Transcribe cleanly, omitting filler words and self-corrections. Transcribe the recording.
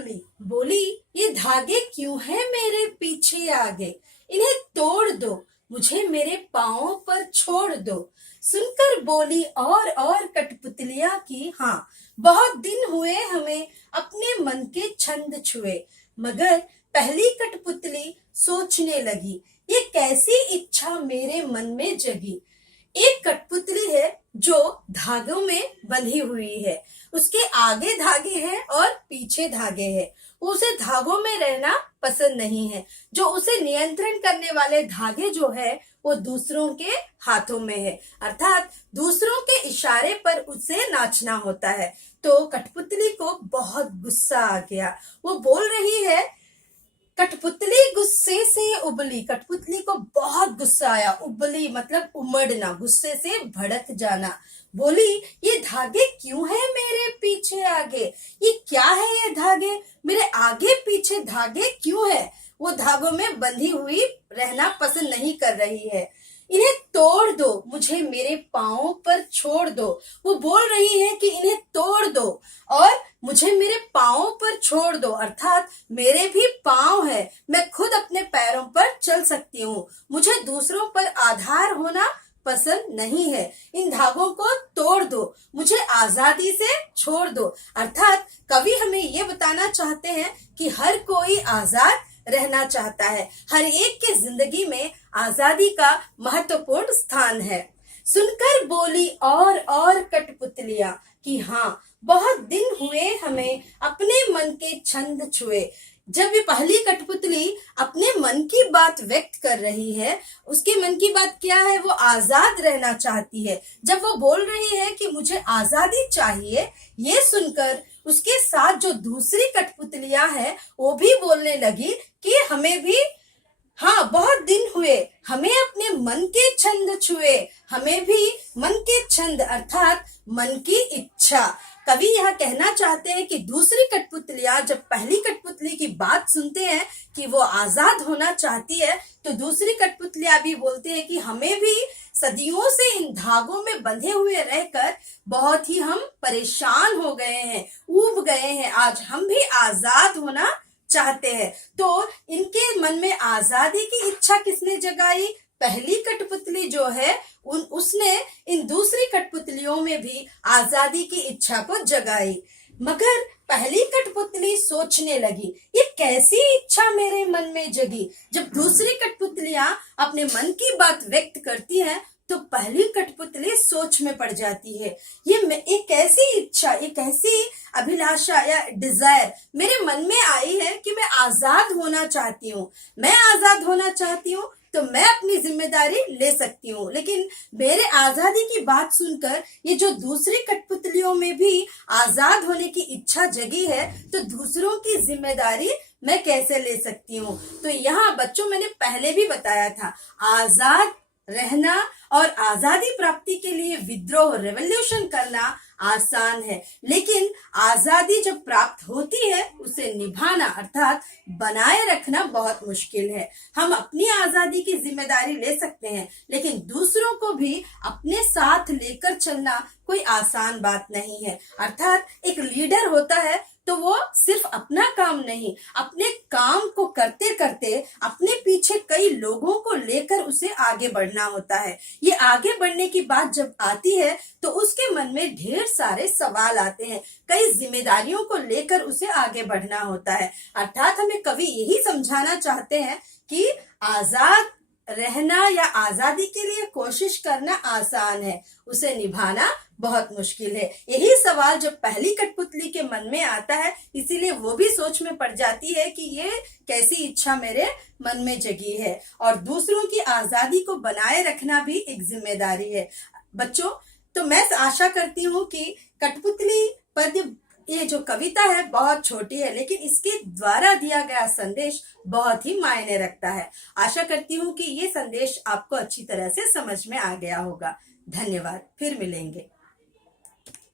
उबली, बोली ये धागे क्यों हैं मेरे पीछे आगे, इन्हें तोड़ दो, मुझे मेरे पाँव पर छोड़ दो। सुनकर बोली और कठपुतलियां की हाँ, बहुत दिन हुए हमें अपने मन के छंद छुए। मगर पहली कठपुतली सोचने लगी, ये कैसी इच्छा मेरे मन में जगी। एक कठपुतली है जो धागों में बंधी हुई है, उसके आगे धागे हैं और पीछे धागे हैं। उसे धागों में रहना पसंद नहीं है। जो उसे नियंत्रण करने वाले धागे जो है वो दूसरों के हाथों में है, अर्थात दूसरों के इशारे पर उसे नाचना होता है। तो कठपुतली को बहुत गुस्सा आ गया। वो बोल रही है, कठपुतली गुस्से से उबली। कठपुतली को बहुत गुस्सा आया। उबली मतलब उमड़ना, गुस्से से भड़क जाना। बोली ये धागे क्यों है मेरे पीछे आगे, ये क्या है ये धागे, मेरे आगे पीछे धागे क्यों है। वो धागों में बंधी हुई रहना पसंद नहीं कर रही है। इन्हें तोड़ दो, मुझे मेरे पाँव पर छोड़ दो। वो बोल रही है कि इन्हें तोड़ दो और मुझे मेरे पाँव पर छोड़ दो, अर्थात मेरे भी पाँव है, मैं खुद अपने पैरों पर चल सकती हूँ। मुझे दूसरों पर आधार होना पसंद नहीं है। इन धागों को तोड़ दो, मुझे आजादी से छोड़ दो। अर्थात कवि हमें ये बताना चाहते हैं कि हर कोई आजाद रहना चाहता है। हर एक के जिंदगी में आजादी का महत्वपूर्ण स्थान है। सुनकर बोली और कठपुतलियां कि हाँ, बहुत दिन हुए हमें अपने मन के छंद छुए। जब ये पहली कठपुतली अपने मन की बात व्यक्त कर रही है, उसके मन की बात क्या है, वो आजाद रहना चाहती है। जब वो बोल रही है कि मुझे आजादी चाहिए, ये सुनकर उसके साथ जो दूसरी कठपुतलियां हैं वो भी बोलने लगी कि हमें भी हाँ, बहुत दिन हुए हमें अपने मन के छंद छुए। हमें भी मन के छंद अर्थात मन की इच्छा। कवि यहाँ कहना चाहते हैं कि दूसरी कठपुतलियां जब पहली कठपुतली की बात सुनते हैं कि वो आजाद होना चाहती है, तो दूसरी कठपुतलियां भी बोलते हैं कि हमें भी सदियों से इन धागों में बंधे हुए रहकर बहुत ही हम परेशान हो गए हैं, ऊब गए हैं। आज हम भी आजाद होना चाहते हैं। तो इनके मन में आजादी की इच्छा किसने जगाई? पहली कठपुतली जो है उसने इन दूसरी कठपुतलियों में भी आजादी की इच्छा को जगाई। मगर पहली कठपुतली सोचने लगी, ये कैसी इच्छा मेरे मन में जगी। जब दूसरी कठपुतलियां अपने मन की बात व्यक्त करती हैं तो पहली कठपुतली सोच में पड़ जाती है। ये कैसी इच्छा, ये कैसी अभिलाषा या डिजायर मेरे मन में आई है कि मैं आजाद होना चाहती हूँ। मैं आजाद होना चाहती हूँ तो मैं अपनी जिम्मेदारी ले सकती हूँ। लेकिन मेरे आजादी की बात सुनकर ये जो दूसरी कठपुतलियों में भी आजाद होने की इच्छा जगी है, तो दूसरों की जिम्मेदारी मैं कैसे ले सकती हूँ। तो यहाँ बच्चों, मैंने पहले भी बताया था, आजाद रहना और आजादी प्राप्ति के लिए विद्रोह, रेवोल्यूशन करना आसान है, लेकिन आजादी जब प्राप्त होती है उसे निभाना अर्थात बनाए रखना बहुत मुश्किल है। हम अपनी आजादी की जिम्मेदारी ले सकते हैं, लेकिन दूसरों को भी अपने साथ लेकर चलना कोई आसान बात नहीं है। अर्थात एक लीडर होता है तो वो सिर्फ अपना काम नहीं, अपने काम को करते करते अपने पीछे कई लोगों को लेकर उसे आगे बढ़ना होता है। ये आगे बढ़ने की बात जब आती है तो उसके मन में ढेर सारे सवाल आते हैं, कई जिम्मेदारियों को लेकर उसे आगे बढ़ना होता है। अर्थात हमें कवि यही समझाना चाहते हैं कि आजाद रहना या आजादी के लिए कोशिश करना आसान है, उसे निभाना बहुत मुश्किल है। यही सवाल जब पहली कठपुतली के मन में आता है, इसीलिए वो भी सोच में पड़ जाती है कि ये कैसी इच्छा मेरे मन में जगी है। और दूसरों की आजादी को बनाए रखना भी एक जिम्मेदारी है। बच्चों, तो मैं आशा करती हूँ कि कठपुतली पद्य, ये जो कविता है बहुत छोटी है, लेकिन इसके द्वारा दिया गया संदेश बहुत ही मायने रखता है। आशा करती हूँ कि ये संदेश आपको अच्छी तरह से समझ में आ गया होगा। धन्यवाद, फिर मिलेंगे।